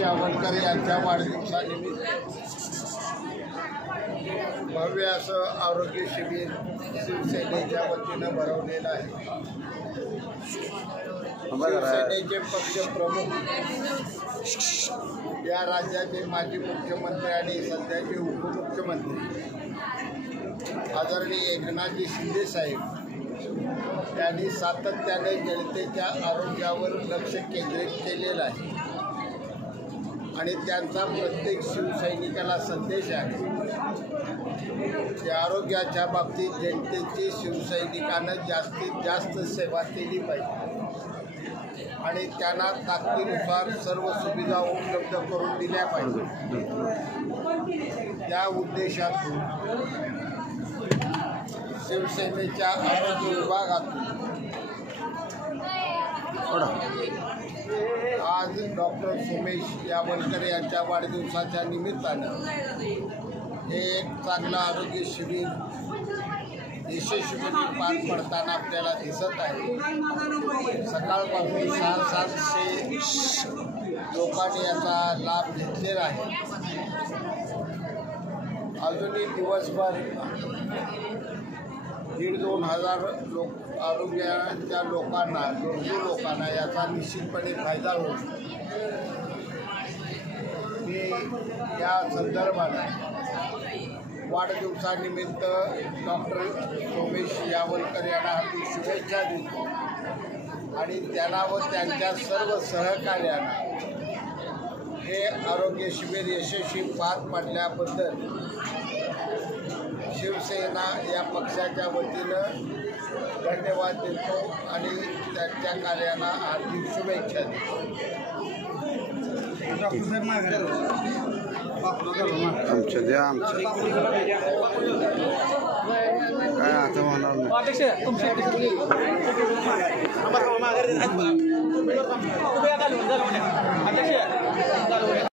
यावलकर यांच्या वाढदिवसानिमित्त भव्य असं आरोग्य शिबिर शिवसेनेच्या वतीनं भरवलेलं आहे। शिवसेनेचे पक्षप्रमुख या राज्याचे माजी मुख्यमंत्री आणि सध्याचे उपमुख्यमंत्री आदरणीय एकनाथजी शिंदे साहेब यांनी सातत्याने जनतेच्या आरोग्यावर लक्ष केंद्रित केलेलं आहे आणि त्यांचा प्रत्येक शिवसैनिकाला संदेश आहे की आरोग्याच्या बाबतीत जनतेची शिवसैनिकांना जास्तीत जास्त सेवा केली पाहिजे आणि त्यांना ताकदीनुसार सर्व सुविधा उपलब्ध करून दिल्या पाहिजे। त्या उद्देशातून शिवसेनेच्या आरोग्य विभागातून आज डॉक्टर सोमेश यावलकर यांच्या वाढदिवसाच्या निमित्तानं हे एक चांगलं आरोग्य शिबिर यशस्वीपणे पार पडताना आपल्याला दिसत आहे। सकाळपासून 700 लोकांनी याचा लाभ घेतलेला आहे। अजूनही दिवसभर 1,500-2 हजार आरोग्याच्या लोकांना गरजू लोकांना याचा निश्चितपणे फायदा होईल। मी या संदर्भात वाढदिवसानिमित्त डॉक्टर सोमेश यावलकर यांना हार्दिक शुभेच्छा देतो आणि त्यांना व त्यांच्या सर्व सहकार्यांना हे आरोग्य शिबिर यशस्वी पार पाडल्याबद्दल शिवसेना या पक्षाच्या वतीनं धन्यवाद देतो आणि त्यांच्या कार्याला हार्दिक शुभेच्छा देतो। आमच्या द्या आमचं काय आता होणार नाही।